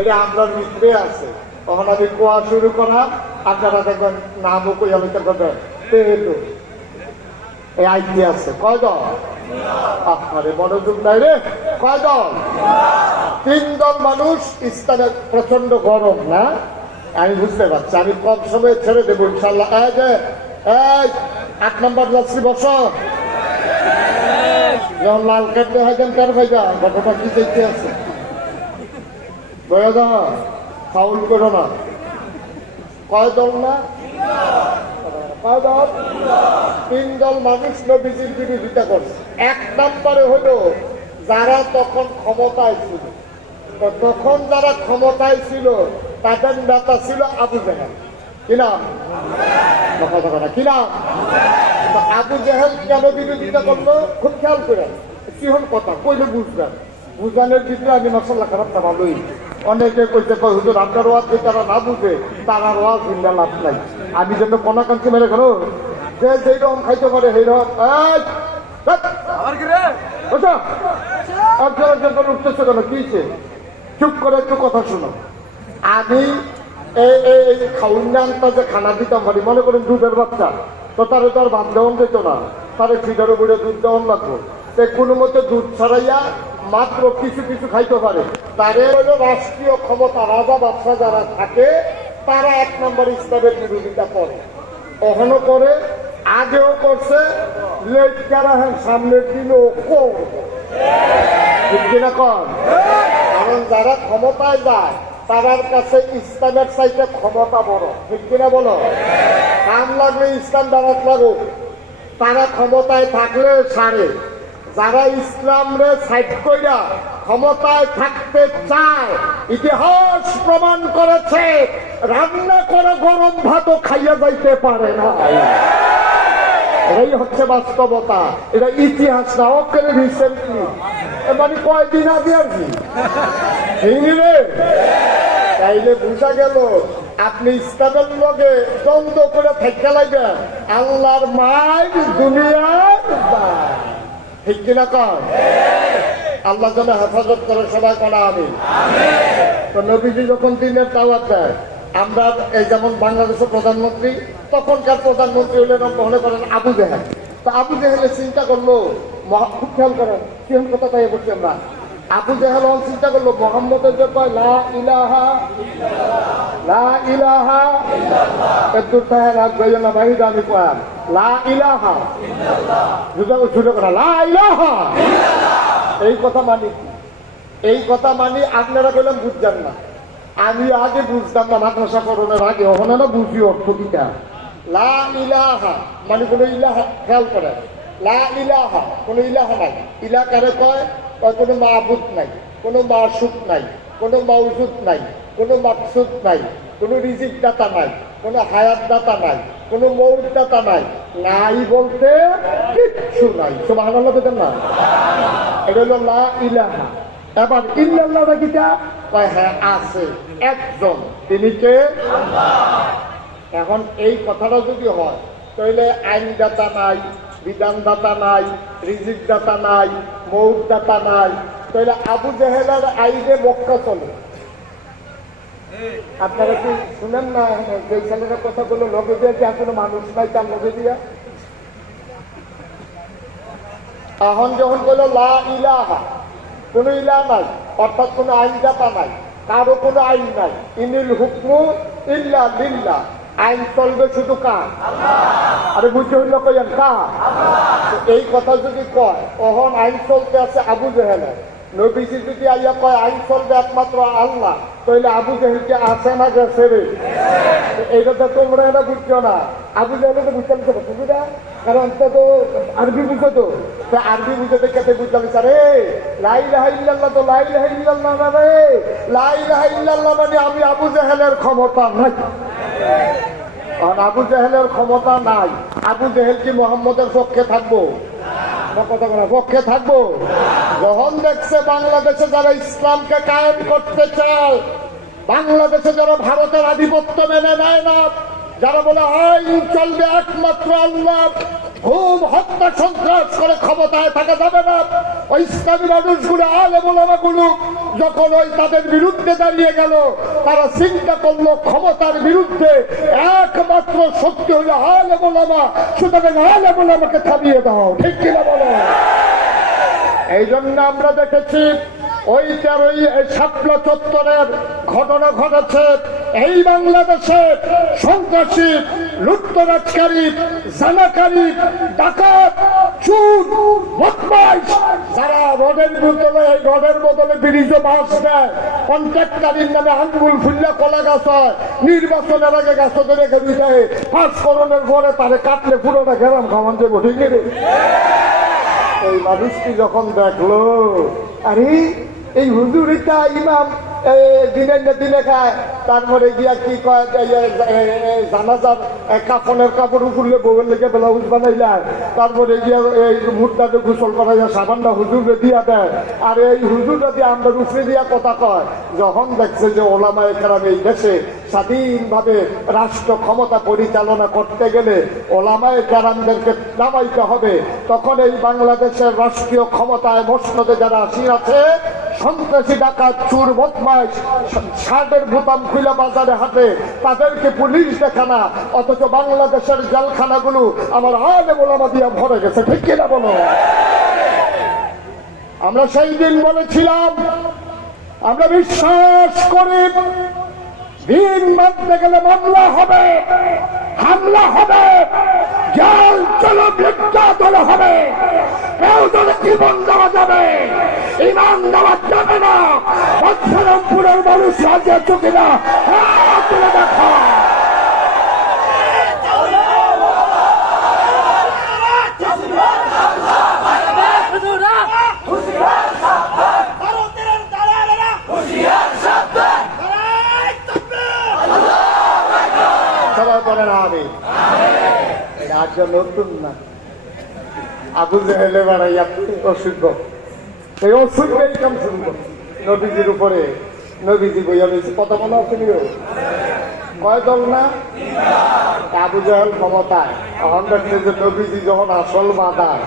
এটা আমরা মিত্রে আছে। তখন আমি কোয়া শুরু করা, আপনারা দেখবেন নামও কই আমি করবেন এই আইটি আছে। কয় দল? আরে মনোযোগ নাই রে। কয় দল? 3 দল মানুষ। ইসলামে প্রচন্ড গরম না, আমি বুঝতে পারছি। আমি কম সময়ে ছেড়ে দেবো ইনশাল্লাহ। এই যে 8 নম্বর যাত্রী বস, যখন লাল কাটতে হয় যেন কার ভাইবা ঘটনা কি দেখতে আছে বয়া দাও, ফাউল করো না। কয় দল না? কয় দল? 3 দল মানুষ নবীজির বিরোধিতা করছে। 1 নম্বরে হলো যারা তখন ক্ষমতায় ছিল। তখন যারা ক্ষমতায় ছিল তাদের নেতা ছিল আবু জাহেল। কি নাম? কি নাম? আবু জাহেল কেন বিরোধিতা করলো? খুব খেয়াল করে সিহন কথা কইলে বুঝবেন। বুঝানোর ভিতরে আমি মশলা খারাপটা ভালোই। অনেকে কইতে কয় হুজুর আপনার ওয়াজ যে তারা না বুঝে তার আর ওয়াজ ভিন্ন লাভ নাই। আমি যেন কোনা কাঞ্চি মেরে গেল যে যেই রকম খাইতে পারে সেই রকম উঠতেছে কেন? কিছে? চুপ করে একটু কথা শোনো। আমি এই খাউন্ডানটা যে খানা দিতাম পারি, মনে করেন দুধের বাচ্চা, তো তার ভাত দেওয়ান যেত না, তার ফিডার উপরে দুধ দেওয়ান লাগতো। সে কোনো মতে দুধ ছড়াইয়া মাত্র কিছু কিছু খাইতে পারে। তারে হলো রাষ্ট্রীয় ক্ষমতা, রাজা বাদশা যারা থাকে তারা 1 নম্বর ইসলামের বিরোধিতা করে। কখনো করে, আগেও করছে, সামনের দিনও করবে। ঠিক কিনা কর? কারণ যারা ক্ষমতায় যায় তার কাছে ইসলামের চাইতে ক্ষমতা বড়। ঠিক কিনা বলো? কাম লাগলে ইসলাম দাঁড়াত লাগুক, তারা ক্ষমতায় থাকলে সারে। যারা ইসলামরে সাইড কইরা ক্ষমতায় থাকতে চায়, ইতিহাস প্রমাণ করেছে রান্না করে গরম ভাতও খাইয়া যাইতে পারে না। এই হচ্ছে বাস্তবতা। এটা ইতিহাস না, ওকে রিসেন্টলি, মানে কয়দিন আগে আর কি। তাইলে বুঝা গেল আপনি ইসলামের লগে দ্বন্দ্ব করে থেকে লাগবেন আল্লাহর মায়ের দুনিয়ার। ঠিক কিনা কর? আল্লাহ যেন হেফাজত করে, সবাই করা আমি। তো নবীজি যখন দিনের দাওয়াত দেয়, আমরা এই যেমন বাংলাদেশের প্রধানমন্ত্রী, তখনকার প্রধানমন্ত্রী হলেন মনে করেন আবু জাহেল। তো আবু জাহেলের চিন্তা করলো, খুব খেয়াল করেন কি কথা তাই বলছি আমরা। আবু জাহেল চিন্তা করলো মোহাম্মদের যে কয় লা ইলাহা লা ইলাহা না বাহিদ, আমি কয় লা ইলাহা ছুটে করা লা ইলাহা, এই কথা মানি। এই কথা মানি। আপনারা বললেন বুঝছেন না, আমি আগে বুঝতাম না, মাদ্রাসা করণের আগে ওখানে না বুঝি অর্থ কিটা। লা ইলাহা মানে কোন ইলাহা, খেয়াল করে, লা ইলাহা কোন ইলাহা নাই। ইলাহ কারে কয়? কোনো মাহবুদ নাই, কোনো মাসুদ নাই, কোনো মাউজুদ নাই, কোনো মাকসুদ নাই, কোনো রিজিক দাতা নাই, কোনো হায়াত দাতা নাই, কোনো মৌত দাতা নাই। নাই বলতে কিচ্ছু নাই। সুবহানাল্লাহ বলেন না? এটা হলো লা ইলাহা। এবার ইল্লাল্লাহ কিটা? হ্যাঁ আছে, একজন, তিনি কে? এখন এই কথাটা যদি হয় তাহলে আইনদাতা নাই, বিধানদাতা নাই, রিজিক দাতা নাই, মৌত দাতা নাই, তাহলে আবু জাহেলের আইনে মক্কা চলে। আপনারা কি শুনেন না যে ছেলের কথাগুলো লগে দিয়ে যে এখনো মানুষ নাই তার লগে দিয়া? এখন যখন বললো লা ইলাহা, কোন ইলাহা নাই, অর্থাৎ কোন আইনদাতা নাই, কারো কোনো আইন নাই। ইনিল হুকমু ইল্লা লিল্লাহ, আইন চলবে শুধু কার? আরে বুঝতে হইল কইন কার? এই কথা যদি কয় তখন আইন চলতে আছে আবু জাহেলের। নবীজি যদি আইয়া কয় আইন চলবে একমাত্র আল্লাহ, তাহলে আবু জাহেলকে আছে না গেছে রে? এইটা তো তোমরা এটা বুঝছো না। আবু জাহেল তো বুঝতে পারছো বুঝিটা, কারণ তো আরবি বুঝো তো। আরবি বুঝতে কেটে বুঝলাম রে লা ইলাহা ইল্লাল্লাহ, তো লা ইলাহা ইল্লাল্লাহ না রে, লা ইলাহা ইল্লাল্লাহ মানে আমি আবু জাহেলের ক্ষমতা নাই। আবু জাহেলের ক্ষমতা নাই। আবু জাহেল কি মোহাম্মদের পক্ষে থাকবো? পক্ষে থাকবো? যখন দেখছে বাংলাদেশে যারা ইসলামকে কায়েম করতে চায়, বাংলাদেশে যারা ভারতের আধিপত্য মেনে নেয় না, যারা বলে আইন চলবে একমাত্র আল্লাহ, খুব হত্যা সন্ত্রাস করে ক্ষমতায় থাকা যাবে না। ওই ইসলামী মানুষগুলো আলেম ওলামাগুলো যখন ওই তাদের বিরুদ্ধে দাঁড়িয়ে গেল, তারা চিন্তা করলো ক্ষমতার বিরুদ্ধে একমাত্র শক্তি হলো আলেম ওলামা, সুতরাং আলেম ওলামাকে থামিয়ে দাও। ঠিক কিনা বলো? এই জন্য আমরা দেখেছি ওই 13ই শাপলা চত্বরের ঘটনা ঘটেছে। এই বাংলাদেশে সন্ত্রাসী, লুটতরাজকারী, জানাকারী, ডাকাত, চুর, বদমাইশ যারা রডের বদলে ব্রিজ বাস দেয়, কন্ট্রাক্টারির নামে আঙ্গুল ফুল্লা কলা গাছ হয়, নির্বাচনের আগে গাছ ধরে গেড়ি দেয়, 5 করোনের পরে তারে কাটলে পুরোটা গেলাম খাওয়ান দেবো। ঠিক নেই? এই মানুষটি যখন দেখলো, আরে এই হুজুরিটা ইমাম দিনে খায়, তারপরে গিয়া কি কয় জানাজার কাফনের কাপড় উপরলে বউয়ের লেগে ব্লাউজ বানাইলাম, তারপরে গিয়া এই মুদ্রাকে গোসল করাইয়া সাবানটা হুজুরে দিয়া দেয়। আর এই হুজুরটা দিয়ে আমরা উপরে দিয়া কথা কয়। যখন দেখছে যে ওলামায়ে কেরাম এই দেশে স্বাধীনভাবে রাষ্ট্র ক্ষমতা পরিচালনা করতে গেলে ওলামায়ে কেরামদেরকে নামাইতে হবে, তখন এই বাংলাদেশের রাষ্ট্রীয় ক্ষমতায় মসনদে যারা আসীন আছে, সন্ত্রাসী, ডাকাত, চোর, বদমাইশ, শার্টের বোতাম খুলে বাজারে হাঁটে, তাদেরকে পুলিশ দেখে না, অথচ বাংলাদেশের জেলখানাগুলো আমার আলেম ওলামা দিয়ে ভরে গেছে। ঠিক কিনা বলো? আমরা সেই দিন বলেছিলাম, আমরা বিশ্বাস করি দিন মানতে গেলে মামলা হবে, হামলা হবে, জেল জুলুম নির্যাতন হবে, কেউ যদি জীবন দেওয়া যাবে, ইমান দেওয়া যাবে না। বৎসরমপুরের মানুষ রাজ্যে চুকি না তুলে দেখা। সবাই বলে না আমি এটা নতুন না, আবু জেহেলে বাড়াইয়া অসুখ, এই অসুখ এই কাম শুরু করছে নবীজির উপরে। নবীজি বইয়া রয়েছে, কথা মনে আছে কয় দল না? আবু জেহেল ক্ষমতায়, তখন দেখছে যে নবীজি যখন আসল মাদার,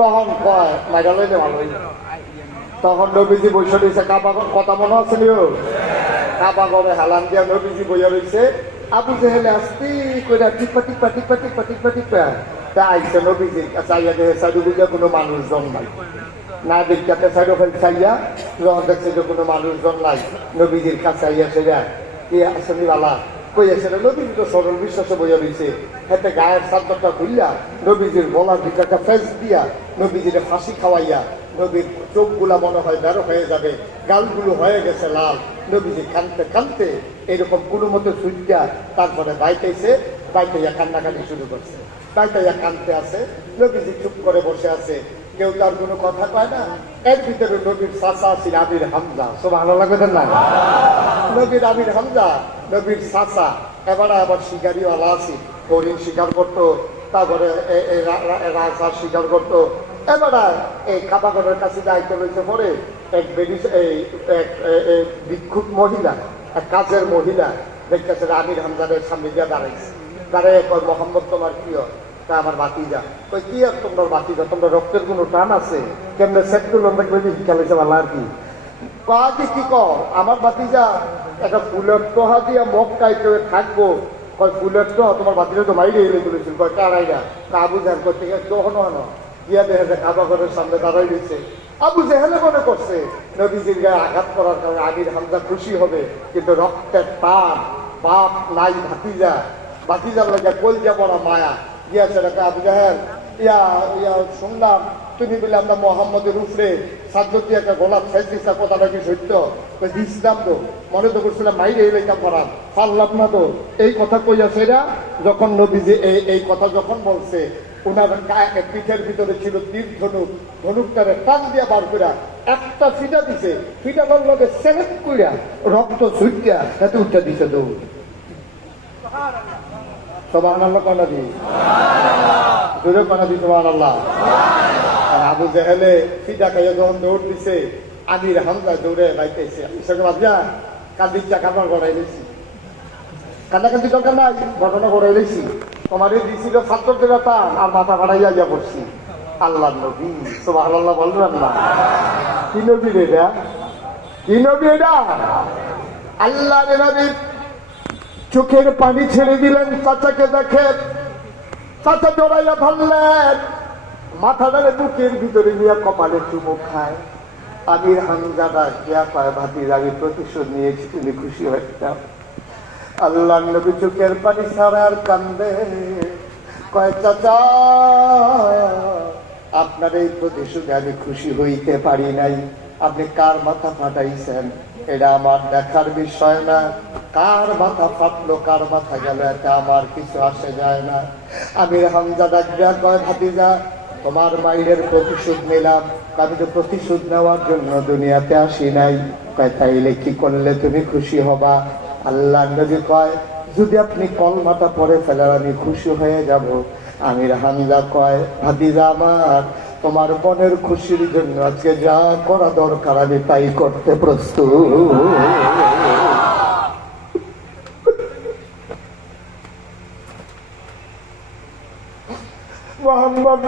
তখন কয় মেঘালয় ভালোই। তখন নবীজি বসে রয়েছে কাবাগর, কথা মনে আছে কাবাগরে হেলান দিয়া নবীজি বইয়া রয়েছে। আবু জেহেলে আসতি কইরা টিপা টিপা টিপা টিপা টিপা টিপা তা আইসে নবীজির কাছে, আইয়া দেখে সাইডে বুঝা কোনো মানুষজন নাই, না দেখতে সাইড ওখানে চাইয়া যখন দেখছে যে কোনো মানুষজন নাই, নবীজির কাছে আইয়া সেরা কি আসনি বালা কই আসে, নবীজি তো সরল বিশ্বাসে বইয়া রয়েছে। হাতে গায়ের চাদরটা খুললা নবীজির গলার দিকে একটা ফেস দিয়া নবীজির ফাঁসি খাওয়াইয়া, নবীর চোখগুলা মনে হয় বেরো হয়ে যাবে, গালগুলো হয়ে গেছে লাল। নবীজি কানতে কানতে এরকম কোনো মতো সুইটা তারপরে বাইতেছে, বাইতেইয়া কান্নাকাটি শুরু করছে, বাইতেইয়া কানতে আছে। নবীজি চুপ করে বসে আছে, কেউ তার কোনো কথা কয় না। এর ভিতরে নবীর চাচা ছিল আমির হামজা, সব ভালো লাগবে না? নবীর আমির হামজা, নবীর চাচা, এবার আবার শিকারিওয়ালা আছে, হরিণ শিকার করতো, তারপরে রাজহাঁস শিকার করতো। এবার এই কাবাগরের কাছে দায়িত্ব রয়েছে পরে এক ভিক্ষুক মহিলা, এক কাজের মহিলা দেখতেছে আমির হামজারের সামনে দিয়ে দাঁড়াইছে, দাঁড়াই কয় মোহাম্মদ তোমার প্রিয়, তা আমার বাতিজা। কই কি আর তোমার বাতিজা, তোমরা রক্তের কোনো টান আছে? কেমনে সেটুল খেলেছে ভালো আর কি কাজে কি কর, আমার বাতিজা একটা ফুলের তোহা দিয়া মগ কাইতে থাকবো। কয় ফুলের তো তোমার বাতিজা তো মাইরে এলে তুলেছিল, কয় কারাইরা আবু জাহেল করতে গেছে হনো হনো গিয়া দেখে যে কাবাগরের সামনে দাঁড়াই দিচ্ছে। আবু জেহেলে মনে করছে নবীজির গায়ে আঘাত করার কারণে আমির হামজা খুশি হবে, কিন্তু রক্তের টান, বাপ নাই ভাতিজা, ভাতিজার লাগে কলজা বড় মায়া গিয়াছে। আবু জাহেল ইয়া ইয়া শুনলাম তুমি বলে আমরা মোহাম্মদের উপরে সাজ্জতি একটা গোলাপ সাইজ দিচ্ছা, কথাটা কি সত্য? দিচ্ছিলাম তো, মনে তো করছিলাম মাইরে এলাকা পড়ান, পারলাম না তো। এই কথা কইয়া সেরা যখন নবীজি এই কথা যখন বলছে, ওনার পিঠের ভিতরে ছিল তীর ধনুক, ধনুকটারে টান দিয়া বার কইরা একটা ফিটা দিছে, ফিটানোর লগে সেলেক্ট কইরা রক্ত ছুটিয়া এতে উঠতে দিছে দৌড়। সুবহানাল্লাহ কনা দি দূরে কনা দি সুবহানাল্লাহ। আবু জেহেলে ফিটা খাইয়া যখন দৌড় দিছে, আমির হামজা দৌড়ে বাইতেছে, ভাবজা কান্দির চাকাবার গড়াই দিয়েছি। কান্নাকান্তি দরকার নাই, ঘটনা করে এলেছি। তোমার দিছিল ছাত্রদের তান আর মাথা ফাটাইয়া গিয়া পড়ছি। আল্লাহ নবী সুবহানাল্লাহ বলবেন না? কি নবী রে এটা? কি নবী এটা? আল্লাহ নবী চোখের পানি ছেড়ে দিলেন চাচাকে দেখে। চাচা জড়াইয়া ধরলেন, মাথা ধরে বুকের ভিতরে নিয়ে কপালে চুমু খায়। আমির হামজাদা কিয়া কয়, ভাতিজা আমি প্রতিশোধ নিয়েছি, তুমি খুশি হইতাম। আল্লাহ নবী চোখের পানি ছাড়া আর কান্দে, কয় চাচা আপনার এই প্রতিশোধে আমি খুশি হইতে পারি নাই। আপনি কার মাথা ফাটাইছেন এটা আমার দেখার বিষয় না। কার মাথা ফাটলো কার মাথা গেল এটা আমার কিছু আসে যায় না। আমির হামজাদা কিয়া কয়, ভাতিজা তোমার মায়ের প্রতিশোধ নিলাম, আমি তো প্রতিশোধ নেওয়ার জন্য দুনিয়াতে আসি নাই। কয় তাইলে কি করলে তুমি খুশি হবা? আল্লাহ নবী কয়, যদি আপনি কলমাটা পড়ে ফেলার আমি খুশি হয়ে যাব। আমির হামজা কয়, ভাতিজা আমার তোমার মনের খুশির জন্য আজকে যা করা দরকার আমি তাই করতে প্রস্তুত। মোহাম্মদ